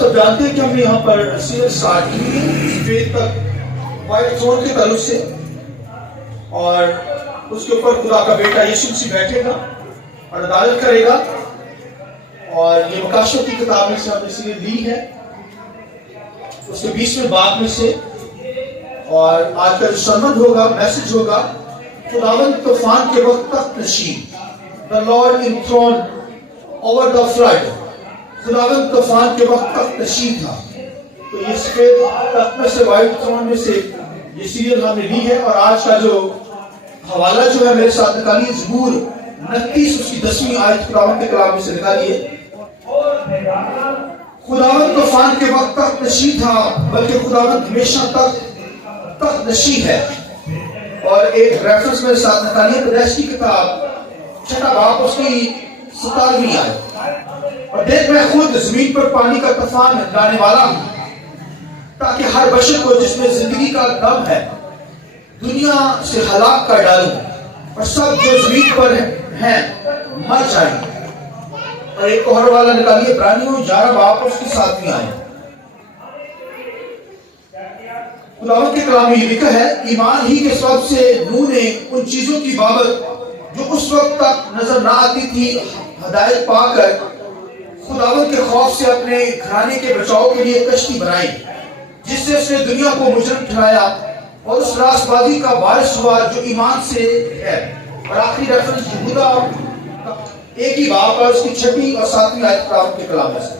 آپ سب جانتے ہیں کہ ہم نے یہاں پر سیریز اسٹارٹ کی ہے سفید تک وائٹ تھرون کے تعلق سے، اور اس کے اوپر خدا کا بیٹا یسوع مسیح بیٹھے گا اور عدالت کرے گا، اور یہ مکاشفہ کی کتاب میں سے ہم نے سیریز لی ہے اس کے 20ویں باب میں سے، اور آج کا جو سرمن ہوگا، میسج ہوگا، خداوند طوفان کے وقت تخت نشین، The Lord enthroned over the flood۔ خداوند طوفان کے وقت تخت نشین تھا۔ تو یہ سفید تخت میں سے، وائٹ تھرون میں سے یہ سیریل ہم نے لی ہے، اور آج کا جو حوالہ جو ہے میرے ساتھ نکالیے، زبور 29 اس کی 10ویں آیت خداوند کے کلام میں سے نکالیے۔ خداوند طوفان کے وقت تخت نشین تھا، بلکہ خداوند ہمیشہ تک تخت نشین ہے۔ اور ایک ریفرنس میرے ساتھ نکالیے، پیدائش کی کتاب 6 باب اس کی 17ویں آیت۔ اور دیکھ میں خود زمین پر پانی کا طوفان لانے والا ہوں، تاکہ ہر بشر کو جس میں زندگی کا دم ہے دنیا سے ہلاک کر ڈالوں، اور سب جو زمین پر ہیں مر جائیں۔ اور ایک اور والا نکالیے، عبرانیوں 11 باب اس کی 7ویں آیت۔ خداوند کے کلام میں یہ لکھا ہے، ایمان ہی کے سبب سے نوح نے ان چیزوں کی بابت جو اس وقت تک نظر نہ آتی تھی ہدایت پا کر خداوند کے خوف سے اپنے گھرانے کے بچاؤ کے لیے کشتی بنائی، جس سے اس نے دنیا کو مجرم ٹھہرایا اور اس راست بازی کا وارث ہوا جو ایمان سے ہے۔ اور آخری ریفرنس یہودا ایک ہی باب پر اس کی 6 اور 7ویں آیت خداوند کے کلام میں سے،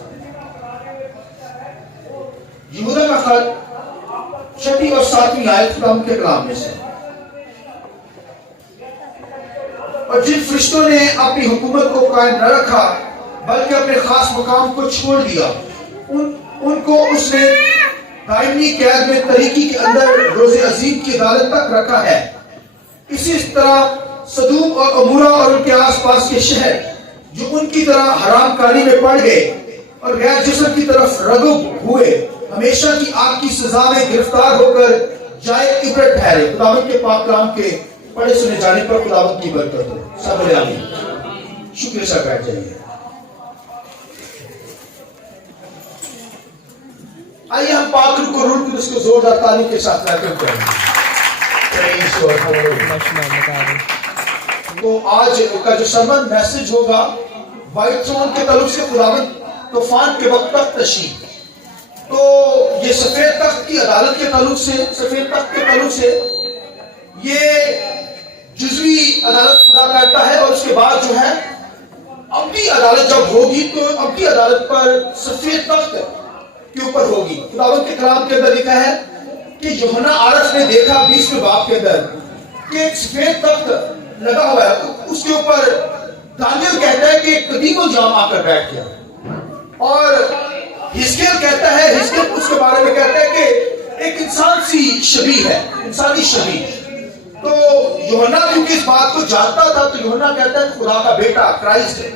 یہودا کا خط 6 اور 7ویں آیت خداوند کے کلام میں سے۔ اور جن فرشتوں نے اپنی حکومت کو قائم نہ رکھا بلکہ اپنے خاص مقام کو چھوڑ دیا، ان کو اس نے دائمی قید میں تاریکی کے اندر روز عظیم کی عدالت تک رکھا ہے۔ اسی طرح سدوم اور عمورہ اور ان کے آس پاس کے شہر جو ان کی طرح حرام کاری میں پڑ گئے اور غیر جسم کی طرف رغب ہوئے، ہمیشہ کی آگ کی سزا میں گرفتار ہو کر جائے عبرت ٹھہرے۔ خداوند کے پاک کلام کے پڑھے سنے جانے پر خداوند کی برکت ہو۔ سب بولے آمین۔ شکریہ صاحب، بیٹھ جائیے۔ آئیے ہم پاک روح کو روح قدس کو زوردار تعلیم کے ساتھ ویلکم کریں گے۔ تو آج کا جو سرمن میسج ہوگا وائٹ تھرون کے تعلق سے، خداوند طوفان کے وقت تک نشین۔ تو یہ سفید تخت کی عدالت کے تعلق سے، سفید تخت کے تعلق سے یہ جزوی عدالت خدا کرتا ہے، اور اس کے بعد جو ہے ابدی عدالت جب ہوگی تو ابدی عدالت پر سفید تخت کے اوپر ہوگی۔ خداوند کے کلام کے اندر لکھا ہے کہ یوحنا عارف نے دیکھا 20ویں باب کے اندر کہ ایک سفید تخت لگا ہوا ہے، اس کے اوپر دانیل کہتا ہے کہ ایک قدیم الجام آ کر بیٹھ گیا، اور حزقیل کہتا ہے، حزقیل اس کے بارے میں کہتا ہے کہ ایک انسان سی شبیہ ہے، انسانی شبیہ۔ تو یوحنا کیونکہ اس بات کو جانتا تھا تو یوحنا کہتا ہے خدا کا بیٹا کرائسٹ ہے،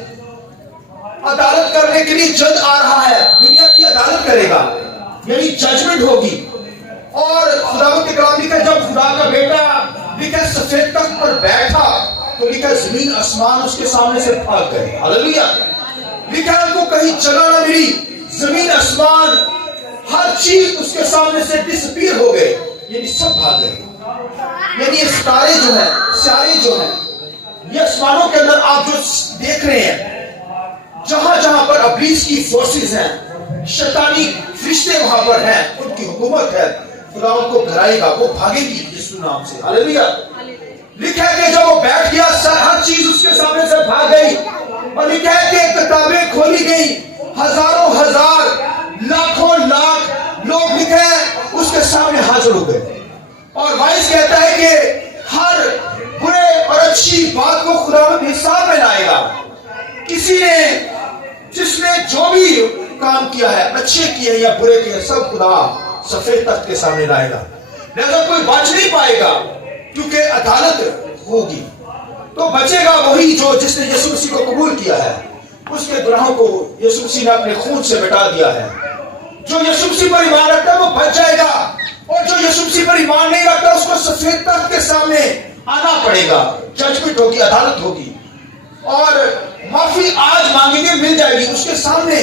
عدالت کرنے کے لیے جلد آ رہا ہے، دنیا کی عدالت کرے گا، یعنی ججمنٹ ہوگی۔ اور خداوند کے کلام لکھا ہے جب خدا کا بیٹا لکھا سفید تخت پر بیٹھا تو لکھا زمین آسمان اس کے سامنے سے بھاگ گئے۔ ہاللیلویا۔ لکھا ان کو کہیں جگہ نہ ملی، زمین آسمان ہر چیز اس کے سامنے سے ڈسپیئر ہو گئے، یعنی سب بھاگ گئے۔ یعنی یہ ستارے جو ہیں، سیارے جو ہیں، یہ آسمانوں کے اندر آپ جو دیکھ رہے ہیں، جہاں جہاں پر ابلیس کی فورسز ہیں، شیطانی فرشتے وہاں پر ہیں، ان کی حکومت ہے، خدا ان کو گھرائے گا، وہ بھاگے گی یسوع نام سے۔ ہاللیلویا۔ لکھا ہے کہ جب وہ بیٹھ گیا ہر چیز اس کے سامنے سے بھاگ گئی، اور لکھا ہے کہ کتابیں کھولی گئی، ہزاروں ہزار لاکھوں لاکھ لوگ لکھے اس کے سامنے حاضر ہو گئے۔ اور وائس کہتا ہے کہ ہر برے اور اچھی بات کو خداوند حساب میں لائے گا۔ کسی نے جس نے جو بھی کام کیا ہے، اچھے کیے یا برے کیے، سب خدا سفید تخت کے سامنے لائے گا۔ لہذا کوئی بچ نہیں پائے گا کیونکہ عدالت ہوگی۔ تو بچے گا وہی جو جس نے یسوع مسیح کو قبول کیا ہے، اس کے گناہوں کو یسوع مسیح نے اپنے خون سے مٹا دیا ہے۔ جو یسوع مسیح پر ایمان رکھتا ہے وہ بچ جائے گا، اور جو یسوع مسیح پر ایمان نہیں رکھتا اس کو سفید تخت کے سامنے آنا پڑے گا، ججمنٹ ہوگی، عدالت ہوگی، اور معافی آج مانگیں گے مل جائے گی، اس کے سامنے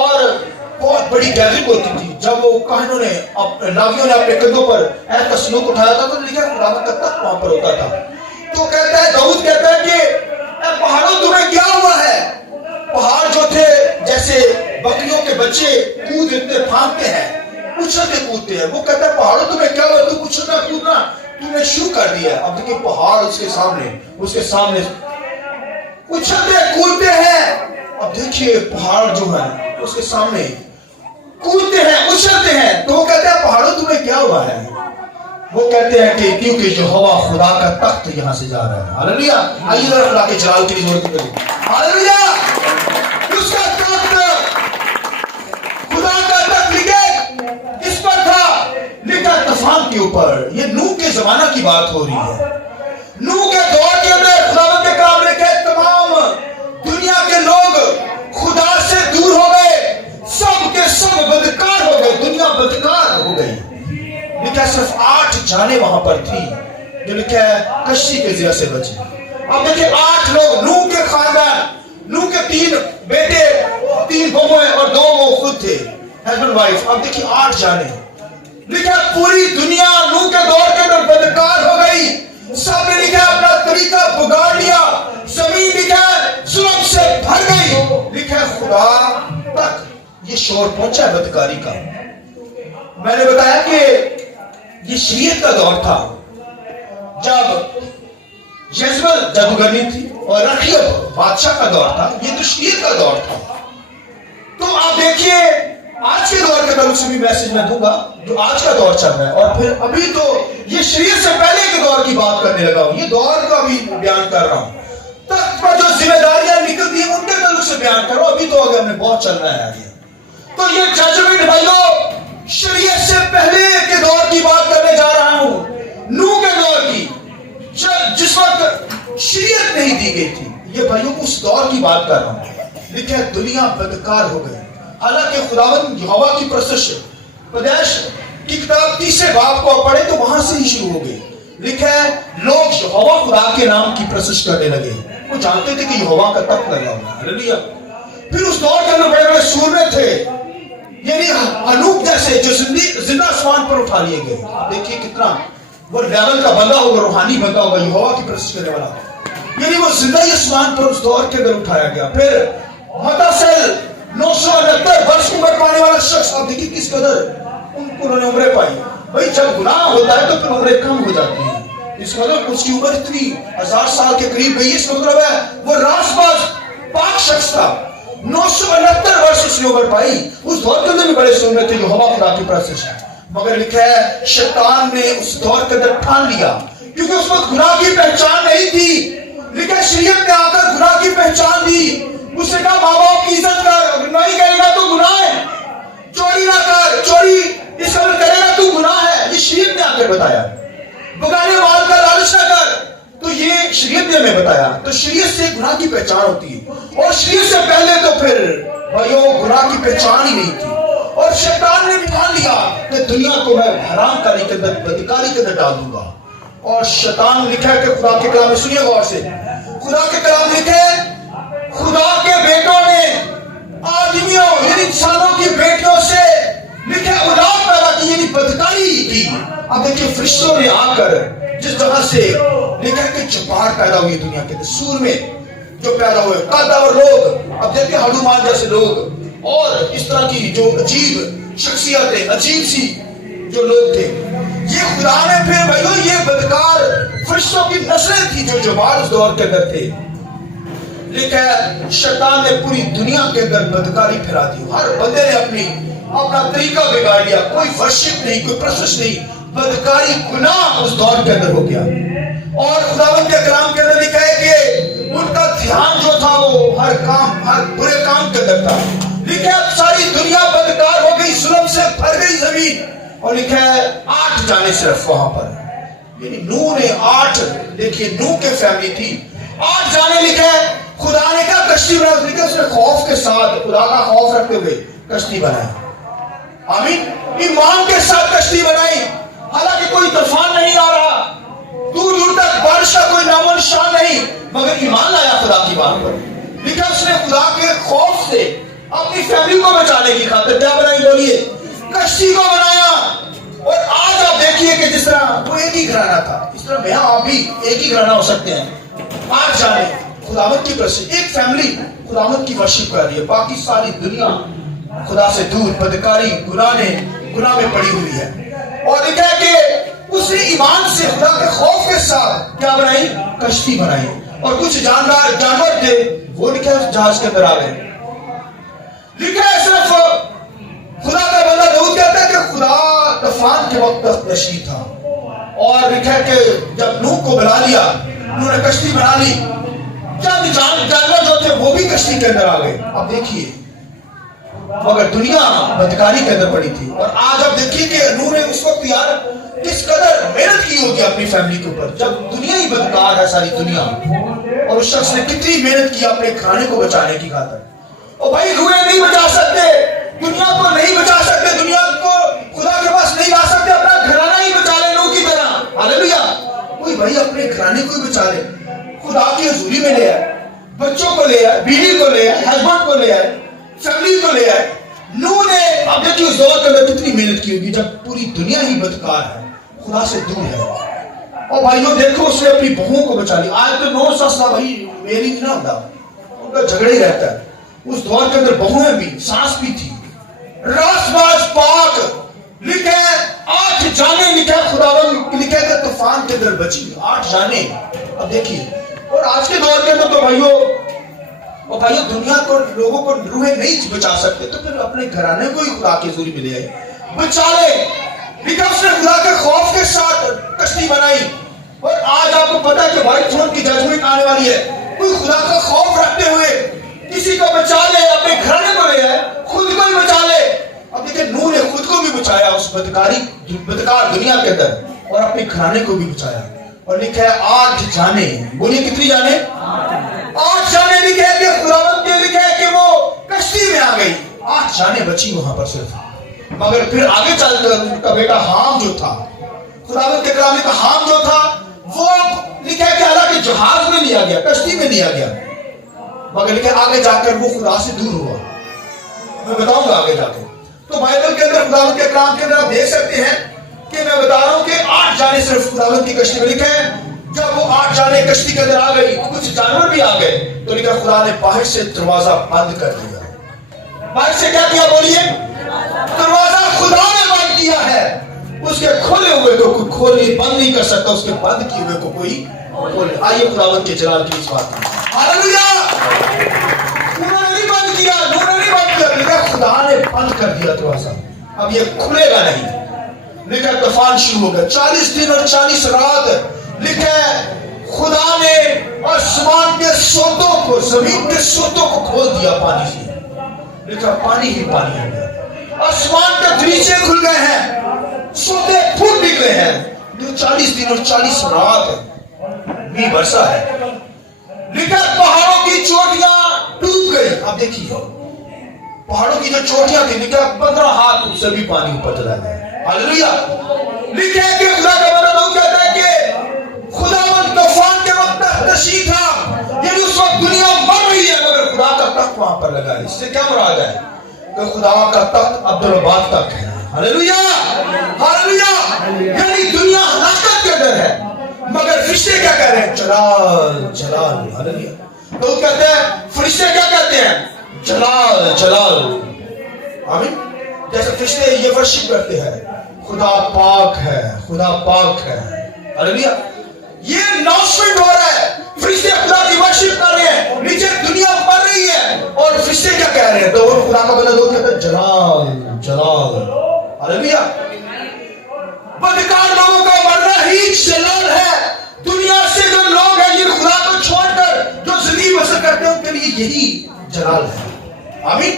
اور بہت بڑی گیدرنگ ہوتی تھی. جب وہ کاہنوں نے لاویوں نے اپنے کندھوں پر عہد کا صندوق اٹھایا تھا تو لکھا خداوند کا تخت وہاں پر ہوتا تھا. تو کہتا ہے داؤد کہتا ہے کہ اے پہاڑوں تمہیں کیا ہوا ہے؟ پہاڑ جو تھے جیسے بکریوں کے بچے کودتے پھانکتے ہیں, اچھلتے کودتے ہیں, وہ کہتا ہے پہاڑوں تمہیں کیا ہوا, تم اچھلنا کودنا تم نے شروع کر دیا. اب دیکھیں پہاڑ اس کے سامنے اچھلتے کودتے ہیں. اب دیکھیے پہاڑ جو ہے اس کے سامنے کودتے ہیں اچھلتے ہیں. تو وہ کہتے ہیں پہاڑوں تمہیں کیا ہوا ہے؟ وہ کہتے ہیں کہ کیونکہ جو ہوا خدا کا تخت یہاں سے جا رہا ہے. ہاللویا. آئیے ذرا خدا کے جلال کی ضرورت کریں. ہاللویا. اس کا تخت خدا کا تخت لکھے اس پر تھا, لکھا طوفان کے اوپر. یہ نوح کے زمانہ کی بات ہو رہی ہے. نوح کے دور کے اندر خداوند کے کلام لکھے تمام دنیا کے لوگ خدا سے دور ہو گئے, سب کے سب بدکار ہو گئے, دنیا بدکار ہو گئی. لکھا صرف 8 جانیں وہاں پر تھی جو لکھا ہے کشتی کے ذریعے سے بچے. اب دیکھیں 8 لوگ, نوح کے خاندان, نوح کے 3 بیٹے, 3 بہویں اور 2 وہ خود تھے ہسبینڈ وائف. اب دیکھیں 8 جانیں. لکھا پوری دنیا نوح کے دور کے اندر بدکار ہو گئی, سب نے لکھا اپنا طریقہ بگاڑ لیا, زمین لکھا ظلم سے بھر گئی. لکھا خدا تک یہ شور پہنچا ہے بدکاری کا. میں نے بتایا کہ یہ شریعت کا دور تھا جب یزبل جادوگرنی تھی اور رخیب بادشاہ کا دور تھا. یہ تو شریعت کا دور تھا. تو آپ دیکھیے آج کے دور کے تعلق سے بھی میسج میں دوں گا جو آج کا دور چل رہا ہے, اور پھر ابھی تو یہ شریعت سے پہلے کے دور کی بات کرنے لگا ہوں, یہ دور کا بھی بیان کر رہا ہوں. تخت پر جو ذمہ داریاں نکلتی ہیں ان کے تعلق سے بیان کر رہا ہوں. ابھی تو آگے ہمیں بہت چلنا ہے آگے. تو یہ ججمنٹ بھائیو شریعت سے پہلے کے دور کی بات کرنے جا رہا ہوں, نوح کے دور کی, جس وقت شریعت نہیں دی گئی تھی. یہ بھائیوں کو اس دور کی بات کر رہا ہوں. لکھا ہے دنیا بدکار ہو گئی. حالانکہ خداوند یہوہ کی پرستش پیدائش کی کتاب 30 باب کو پڑھے تو وہاں سے ہی شروع ہو گئی. لکھا ہے لوگ یہوہ خدا کے نام کی پرستش کرنے لگے. وہ جانتے تھے کہ یہوہ کا تخت لگا ہوا ہے. ہاللویا. پھر اس دور کے اندر بڑے بڑے سورمے تھے, یعنی ہنوک جیسے جو زندہ آسمان پر اٹھا لیے گئے. دیکھیے کتنا وہ لیول کا بندہ ہوگا, روحانی بندہ ہوگا, یہوہ کی پرستش کرنے والا, یعنی وہ زندہ ہی آسمان پر اس دور کے اندر اٹھایا گیا. پھر متسل 969 برس عمر پانے والا شخص, آپ دیکھیے کس قدر انہوں نے عمریں پائی. بھائی جب گناہ ہوتا ہے تو پھر عمریں کم ہو جاتی ہیں. اس قدر اس کی عمر اتنی 1000 سال کے قریب گئی. اس کا مطلب ہے وہ راست باز پاک شخص تھا. 969 برس اس نے عمر پائی. اس دور کے اندر بھی بڑے سورمے تھے جو ہوا خدا کی پرستش ہے. مگر لکھا ہے شیطان نے اس دور کے اندر ٹھان لیا, کیونکہ اس وقت گناہ کی پہچان نہیں تھی. لکھا ہے شریعت نے آ کر گناہ کی پہچان دی. اس نے کہا ماں باپ کی عزت کر, اگر نہیں کرے گا تو گناہ ہے. چوری نہ کر, چوری اس قدر کرے گا تو گناہ ہے. یہ شریعت نے آ کر بتایا. بغیر مال کا لالچ نہ کر, تو یہ شریعت نے ہمیں بتایا. تو شریعت سے گناہ کی پہچان ہوتی ہے, اور شریعت سے پہلے تو پھر بھائیوں گناہ کی پہچان ہی نہیں تھی. اور شیطان نے ٹھان لیا کہ دنیا کو میں حرام کاری کے اندر, بدکاری کے اندر ڈال دوں گا. اور شیطان لکھا ہے کہ خدا کے کلام میں سنیے غور سے, خدا کے کلام لکھے خدا کے بیٹوں نے آدمیوں یعنی انسانوں کی بیٹیوں سے لکھے اولاد پیدا کی, یعنی بدکاری کی. اب دیکھیں فرشتوں نے آ کر جس جگہ سے لکھا کہ جبار پیدا ہوئی دنیا کے اندر, سور میں جو پیدا ہوئے قادور لوگ, اب دیکھیں ہنومان جیسے لوگ اور اس طرح کی جو عجیب شخصیتیں, عجیب سی جو لوگ تھے, یہ خدا نے پھر بھائیو یہ بدکار فرشتوں کی نسلیں تھی جو جبار اس دور کے اندر تھے. لکھا ہے شیطان نے پوری دنیا کے اندر بدکاری پھیلا دی. ہر بندے نے اپنا طریقہ بگاڑ لیا. کوئی ورشپ نہیں, کوئی پرستش نہیں, بدکاری گناہ اس دور کے اندر ہو گیا. اور خداوند کے کلام کے اندر لکھا ہے کہ ان کا دھیان جو تھا وہ ہر برے کام کے اندر تھا. لکھا ہے ساری دنیا بدکار ہو گئی, ظلم سے بھر گئی زمین. اور لکھا ہے 8 جانے صرف وہاں پر, یعنی نوح نے 8, دیکھیے نوح کے فیملی تھی 8 جانے. لکھا ہے خدا نے کہا کشتی بنا, لکھا اس نے خوف کے ساتھ خدا کا خوف رکھتے ہوئے کشتی بنائی. آمین. ایمان کے ساتھ کشتی بنائی. حالانکہ کوئی طوفان نہیں آ رہا, دور دور تک بارش کا کوئی نام و نشان نہیں, مگر ایمان لایا خدا کی بات پر. لکھا اس نے خدا کے خوف سے اپنی فیملی کو بچانے کی خاطر کیا بنائی؟ بولیے، کشتی کو بنایا۔ اور آج آپ دیکھیے کہ جس طرح وہ ایک ہی گھرانہ تھا، اس طرح میں آپ بھی ایک ہی گھرانہ ہو سکتے ہیں۔ آج جانے خداوند کی پرستش، ایک فیملی خداوند کی ورشپ کر رہی ہے، باقی ساری دنیا خدا سے دور بدکاری گناہ میں پڑی ہوئی ہے۔ اور لکھا ہے کہ اس نے ایمان سے خدا کے خوف کے ساتھ کیا بنائی؟ کشتی بنائی۔ اور کچھ جانور تھے وہ لکھا ہے جہاز کے اندر آ گئے۔ لکھا ہے صرف خدا کا بندہ داؤد کہتا ہے کہ خدا طوفان کے وقت تک تشریف تھا، اور لکھا ہے کہ جب نوح کو بلا لیا، انہوں نے کشتی بنا لی، چند جانور جو تھے وہ بھی کشتی کے اندر آ گئے۔ اب دیکھیے مگر دنیا بدکاری کے اندر پڑی تھی۔ اور آج اب دیکھیے کہ نوح نے اس وقت یار کس قدر محنت کی ہوگی اپنی فیملی کے اوپر، جب دنیا ہی بدکار ہے ساری دنیا، اور اس شخص نے کتنی محنت کی اپنے کھانے کو بچانے کی خاطر۔ اور بھائی روئے نہیں بچا سکتے، دنیا کو نہیں بچا سکتے، دنیا کو خدا کے پاس نہیں لا سکتے، اپنا گھرانہ ہی بچا لے نوح کی طرح۔ ہاللیلویا۔ کوئی بھائی اپنے گھرانے کو ہی بچا لے، خدا کی حضوری میں لے آئے، بچوں کو لے آئے، بیوی کو لے آئے، ہسبینڈ کو لے آئے، فیملی کو لے آئے۔ نوح نے اب دیکھیے اس دور کے اندر کتنی محنت کی ہوگی جب پوری دنیا ہی بدکار ہے، خدا سے دور ہے۔ اور بھائیوں دیکھو اس نے اپنی بہوؤں کو بچا لیا۔ آج تو نو سسلا بھائی میری بھی نہ ہوتا، ان کا جھگڑا ہی رہتا ہے۔ اس دور کے اندر بہویں بھی، سانس بھی تھی، راس باز پاک۔ لکھا ہے 8 جانیں، لکھا ہے خداوند لکھا ہے کہ طوفان کے اندر بچی 8 جانیں۔ اب دیکھیے اور آج کے دور کے اندر تو بھائیوں دنیا کو لوگوں کو روحیں نہیں بچا سکتے، تو پھر اپنے گھرانے کو ہی خدا کی حضوری میں لے آئے، بچا لے۔ لکھا اس نے خدا کے خوف کے ساتھ کشتی بنائی۔ اور آج آپ کو پتا ہے کہ وائٹ تھرون کی ججمنٹ آنے والی ہے، کوئی خدا کا خوف رکھتے ہوئے کسی کو بچا لے، اپنے گھرانے کو لے آئے، خود کو ہی بچا لے۔ اب دیکھیں نوح نے خود کو بھی بچایا اس بدکار دنیا کے اندر، اور اپنے گھرانے کو بھی بچایا۔ اور لکھا ہے 8 جانیں، بولیے کتنی جانیں؟ 8 جانیں لکھا ہے کہ خداوند کے لکھا ہے کہ وہ کشتی میں آ گئی، 8 جانیں بچی وہاں پر صرف۔ مگر پھر آگے چل کر ان کا بیٹا حام جو تھا، خداوند کے کلام کا حام جو تھا، وہ لکھا ہے کہ حالانکہ جہاز میں لیا گیا، کشتی میں لیا گیا، مگر لکھا ہے آگے جا کر وہ خدا سے دور ہوا۔ میں بتاؤں گا آگے جا کے۔ تو بائبل کے اندر خداوند کے کلام کے اندر آپ دیکھ سکتے ہیں کہ میں بتا رہا ہوں کہ 8 جانیں صرف خداوند کی کشتی میں لکھا ہے۔ جب وہ 8 جانیں کشتی کے اندر آ گئی، کچھ جانور بھی آ گئے، تو لکھا خدا نے باہر سے دروازہ بند کر دیا۔ باہر سے کیا کیا بولیے؟ دروازہ خدا نے بند کیا ہے۔ اس کے کھولے ہوئے کو کوئی کھولنے بند نہیں کر سکتا، اس کے بند کیے ہوئے کو کوئی کھولے۔ آئیے خداوند کے جلال کی اس بات میں ہاللیلویا۔ انہوں نے نہیں بند کیا، انہوں نے نہیں بند کیا، لیکن خدا نے بند کر دیا دروازہ، اب یہ کھلے گا نہیں۔ لیکن طوفان شروع ہو گیا، 40 دن اور 40 رات۔ لکھا ہے خدا نے آسمان کے سوتوں کو، زمین کے سوتوں کو کھول دیا پانی سے۔ لکھا پانی ہی پانی آ گیا، آسمان کے دریچے کھل گئے ہیں، سوتے پھوٹ نکلے ہیں۔ جو 40 دن اور 40 رات بھی برسا ہے۔ لکھا پہاڑوں کی چوٹیاں ڈوب گئی۔ اب دیکھیے پہاڑوں کی جو چوٹیاں تھی، لکھا 15 ہاتھ اس سے بھی پانی اوپر چلا گیا۔ ہاللیلویا۔ لکھا ہے کہ خدا کا بندہ داؤد کہتا ہے کہ خداوند طوفان کے وقت تشریف تھا، یعنی اس وقت دنیا مر رہی ہے مگر خدا کا تخت وہاں پر لگا ہے۔ اس سے کیا مراد ہے کہ خدا کا تخت عبدالآباد تک ہے۔ ہاللیلویا ہاللیلویا۔ یعنی دنیا ہلاکت کے اندر ہے مگر فرشتے کیا کہہ رہے ہیں؟ جلال جلال۔ ہاللیلویا۔ داؤد کہتے ہیں فرشتے کیا کہتے ہیں؟ جلال جلال۔ آمین۔ جیسے فرشتے یہ ورشپ کرتے ہیں، خدا پاک ہے، خدا پاک ہے۔ ہاللیلویا۔ یہ اناؤنسمنٹ ہو رہا ہے، فرشتے خدا کی ورشپ کر رہے ہیں، نیچے دنیا مر رہی ہے، اور فرشتے کیا کہہ رہے ہیں؟ تو خدا کا بندہ داؤد کہتا ہے جلال جلال۔ ہاللیلویا۔ بدکار لوگوں کا مرنا ہی جلال ہے۔ دنیا سے جو لوگ ہیں یہ خدا کو چھوڑ کر جو زندگی بسر کرتے ہیں ان کے لیے یہی جلال ہے۔ آمین۔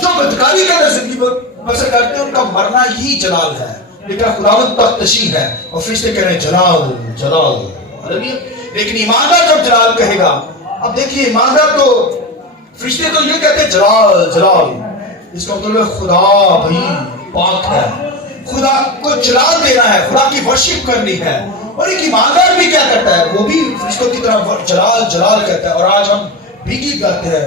جو بدکاری کا زندگی بسر کرتے ہیں ان کا مرنا ہی جلال ہے۔ لیکن خداوند تخت نشین ہے اور فرشتے کہہ رہے ہیں جلال جلال۔ لیکن ایماندار جب جلال کہے گا، اب دیکھیے ایماندار تو فرشتے تو یہ کہتے ہیں جلال جلال، اس کا مطلب خدا بھائی پاک ہے، خدا کو جلال دینا ہے، خدا کی ورشپ کرنی ہے۔ اور ایک ایماندار بھی کیا کرتا ہے؟ وہ بھی فرشتوں کی طرح جلال جلال کہتا ہے۔ اور آج ہم بھی گیت گاتے ہیں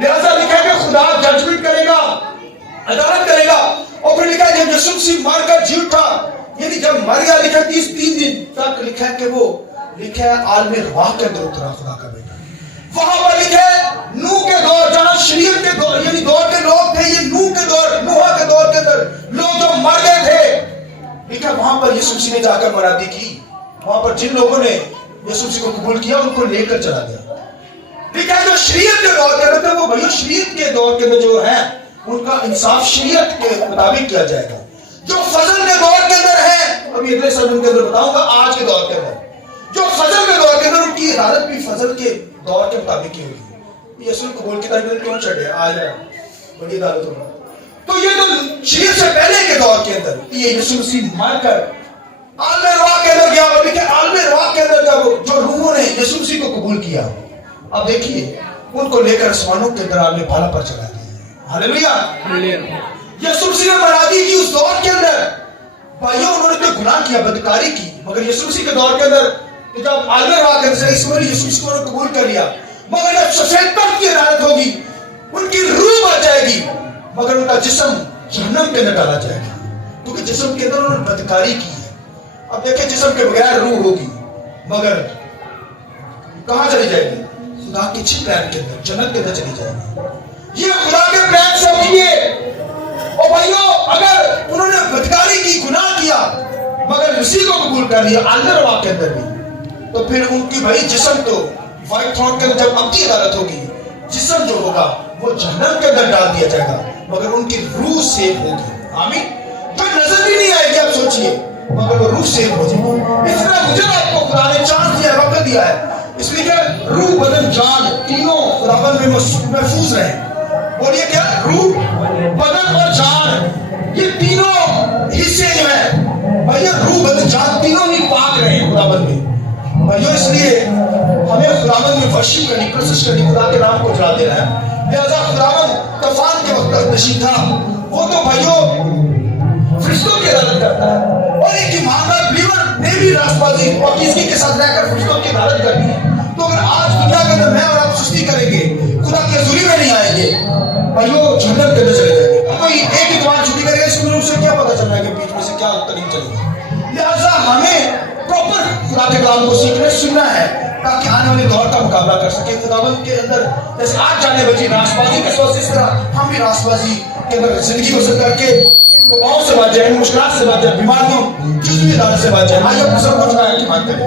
لہذا لکھا ہے کہ خدا ججمنٹ کرے گا, عدالت کرے گا. اور پھر لکھا ہے جب یسوع مسیح مار کر جی اٹھا, یعنی جب مر گیا, لکھا ہے 3 دن تک لکھا ہے کہ وہ لکھا ہے عالم رواح کے اندر اترا خدا کا بیٹا. وہاں پر لکھا ہے نوح کے دور, جہاں شریعت کے دور یعنی دور کے لوگ تھے, یہ نوح کے دور, نوح کے دور کے اندر لوگ جو مر گئے تھے, لکھا وہاں پر یسوع مسیح نے جا کر منادی کی. وہاں پر جن لوگوں نے یسوع مسیح کو قبول کیا ان کو لے کر چلا گیا. لکھا ہے جو شریعت کے دور کے اندر تھے وہ بھائیو شریعت کے دور کے اندر جو ہے ان کا انصاف شریعت کے مطابق کیا جائے گا. جو فضل کے دور کے اندر ہے, ابھی اگلے سرمن کے اندر بتاؤں گا, آج کے دور کے اندر جو فضل کے دور کے اندر ان کی عدالت بھی فضل کے دور کے مطابق کی ہوگی. یسوع قبول کی تعلیم کیوں چڑھے آ جائے بڑی عدالت ہوگا. تو یہ تو شریعت سے پہلے کے دور کے اندر یہ یسوع مسیح مار کر عالم رواح کے اندر گیا. اور دیکھیں عالم رواح کے اندر جب جو روحوں نے یسوع مسیح کو قبول کیا, اب دیکھیے ان کو لے کر آسمانوں کے اندر عالم بالا پر چلا گیا. ہاللیلویہ. یسوع مسیح نے منادی کی اس دور کے اندر, بھائیوں انہوں نے تو گناہ کیا, بدکاری کی, مگر یسوع مسیح کے دور کے اندر جب عالم رواح کے اندر اس میں یسوع مسیح کو قبول کر لیا, مگر جب سفید تخت کی عدالت ہوگی ان کی روح بچ جائے گی, مگر ان کا جسم جہنم کے اندر ڈالا جائے گا, کیونکہ جسم کے اندر انہوں نے بدکاری کی ہے. اب دیکھیں جسم کے بغیر روح ہوگی, مگر کہاں چلی جائے گی؟ خدا کے اچھے پلان کے اندر, جنت کے اندر چلی جائے گی. یہ خدا کے پلان سمجھیے. اور بھائیو اگر انہوں نے بدکاری کی, گناہ کیا, مگر مسیح کو قبول کر لیا عالم رواح کے اندر بھی, تو پھر ان کی بھائی جسم تو وائٹ تھرون کے اندر جب ابدی عدالت ہوگی, جسم جو ہوگا وہ جہنم کے اندر ڈال دیا جائے گا, مگر ان کی روح سیو ہوگی. آمین. جو نظر بھی نہیں آئے گی, آپ سوچئے, مگر وہ روح سیو ہو جائے گی. اس طرح مجھے آپ کو خدا نے چانس دیا, وقت دیا ہے, اس لیے کہ روح بدن جان تینوں خداوند میں محفوظ رہیں. بولیے کیا؟ روح بدن اور جان یہ تینوں حصے جو ہیں بھائی, روح بدن جان تینوں ہی پاک رہے خداوند میں. بھائیو اس لیے ہمیں خداوند میں ورشپ کرنی, پرستش کرنی, خدا کے نام کو جلا دینا ہے. لہذا خداوند طوفان کے وقت تک نشین تھا, وہ تو بھائیو فرشتوں کی عدالت کرتا ہے, اور ایک ایماندار بلیور نے بھی راست بازی اور کسی کے ساتھ رہ کر فرشتوں کی عدالت کرنی ہے. تو اگر آج دنیا کے اندر میں اور آپ سستی کریں گے, خدا کے حضوری میں نہیں آئیں گے, بھائیو جہنم کے اندر چلے جائیں گے. کوئی ایک اتوار چھٹی کرے گا, اس میں اسے کیا پتا چل رہا ہے کہ بیچ میں سے کیا ترین چلے گا. لہذا ہمیں پراپر خدا کے کلام کو سیکھنا سننا ہے تاکہ آنے والے دور کا مقابلہ کر سکے. خداوند کے اندر جیسے آج جانے بچی راست بازی کے سوچ, اس طرح ہم بھی راست بازی کے اندر زندگی بسر کر کے ان وباؤں سے بچ جائیں, ان مشکلات سے بچ جائیں, بیماریوں جسمی عدالت سے بچ جائیں. آئیے اپنے سب کو چڑھائیں کہ بات کریں.